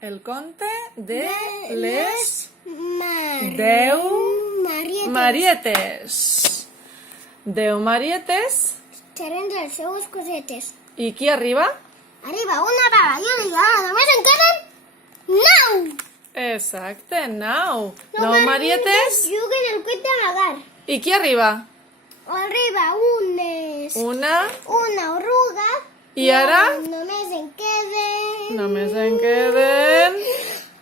El conte de les 10 Marietes. 10 Marietes. Seran les seues cosetes. I qui arriba? Arriba una papallola i ara només en queden 9. Exacte, 9. 9 Marietes. Juguen el cuit d'amagar. I qui arriba? Arriba Una. una oruga. I ara? Només en queden... Només en queden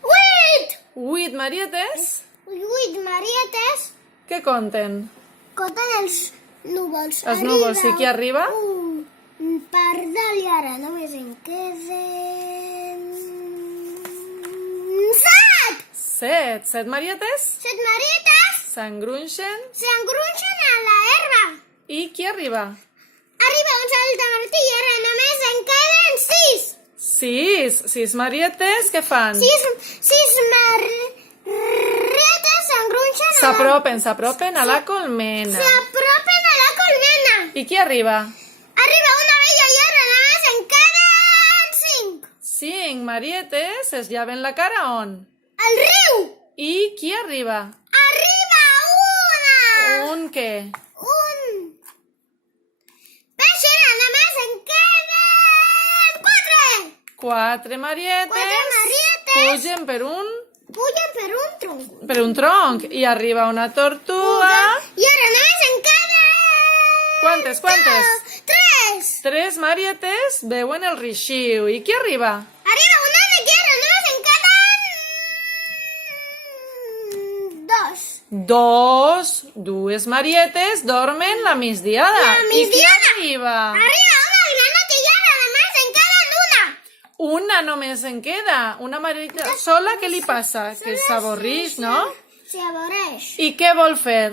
8! 8 Marietes. 8 marietes. Què conten? Conten els núvols. Els núvols. I qui arriba? Un pardal i ara només en queden... 7! 7 Marietes. 7 marietes S'engrunxen. s'engrunxen a la herba. I qui arriba? Arriba un saltamartí i ara només en queden 6. 6 Marietes, què fan? 6 marietes s'engrunxen S'apropen a la colmena. s'apropen a la colmena. I qui arriba? Arriba una abella i ara només en queden 5. 5 Marietes es llaven la cara on? Al riu. I qui arriba? Arriba una. Un què? Un peix i ara només en queden 4. 4 Marietes. 4 marietes. Pugen per un Pugen per un tronc. I arriba una tortuga. I ara només en queden... Quantes? 3. 3 Marietes veuen el rixiu. I qui arriba? Arriba un ànec i ara només en queden... 2. 2 Marietes dormen la migdiada. La I qui migdiada. arriba? Arriba una granota i ara només en queden una. Una només en queda. Una marieta sola, què li passa? Que s'avorrix, no? S'avorreix. I què vol fer?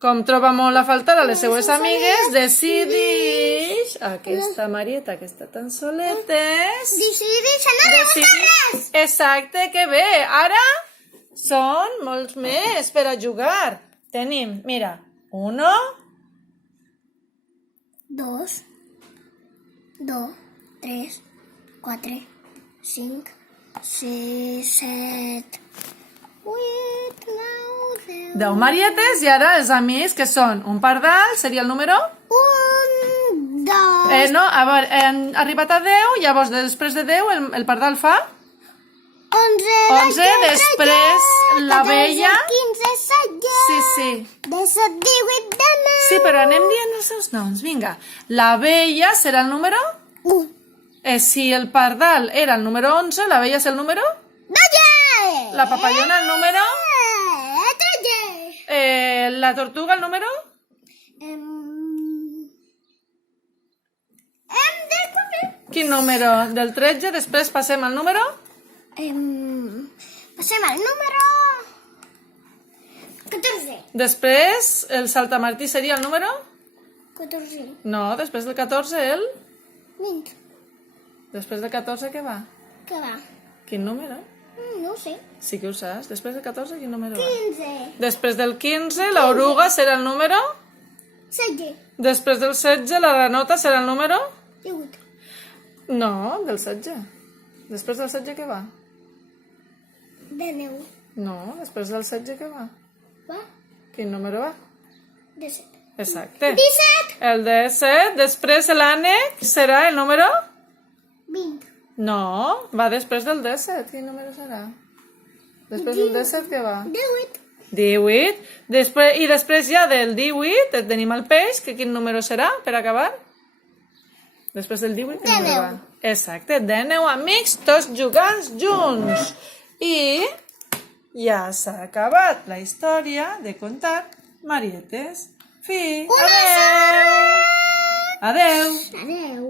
Com troba molt a faltar a les seues amigues, decidix... Aquesta Marieta, que està tan soletes... Decideix anar a preguntar res. Exacte, que bé. Ara són molts més per a jugar. Tenim, mira, 1, 2, 3, 4, 5, 6, 7, 8, 9, 10... 10 Marietes i ara els amics que són un pardal, seria el número? 1, 2... No, a veure, han arribat a 10, llavors després de 10 el pardal fa? 11, després l'abella... 15, 16... Sí. 17, 18, 19... Sí, però anem dient els seus noms, vinga. L'abella serà el número? 1. Si el pardal era el número 11, l'abella és el número? 12! La papallona el número? 13! La tortuga el número? Quin número? Del 13, després passem al número? Passem al número 14. Després el saltamartí seria el número? 14. No, després del 14 el? 20. Després del 14 què va? Què va? Quin número? No ho sé. Sí que ho saps. Després del 14 quin número va? 15. Després del 15 l'oruga serà el número? 16. Després del 16 la granota serà el número? 18. No, del 16. Després del 16 què va? 19. No, després del 16 què va? Va? Quin número va? 17. Exacte. 17. El 17, després l'ànec serà el número? 20. No, va després del 17. Quin número serà? Després del 17 què va? 18. 18. I després ja del 18 tenim el peix, que quin número serà per acabar? Després del 18 quin número va? Exacte, 19 amics, tots jugant junts. I ja s'ha acabat la història de contar Marietes. Fi. Adeu. Adeu. Adeu.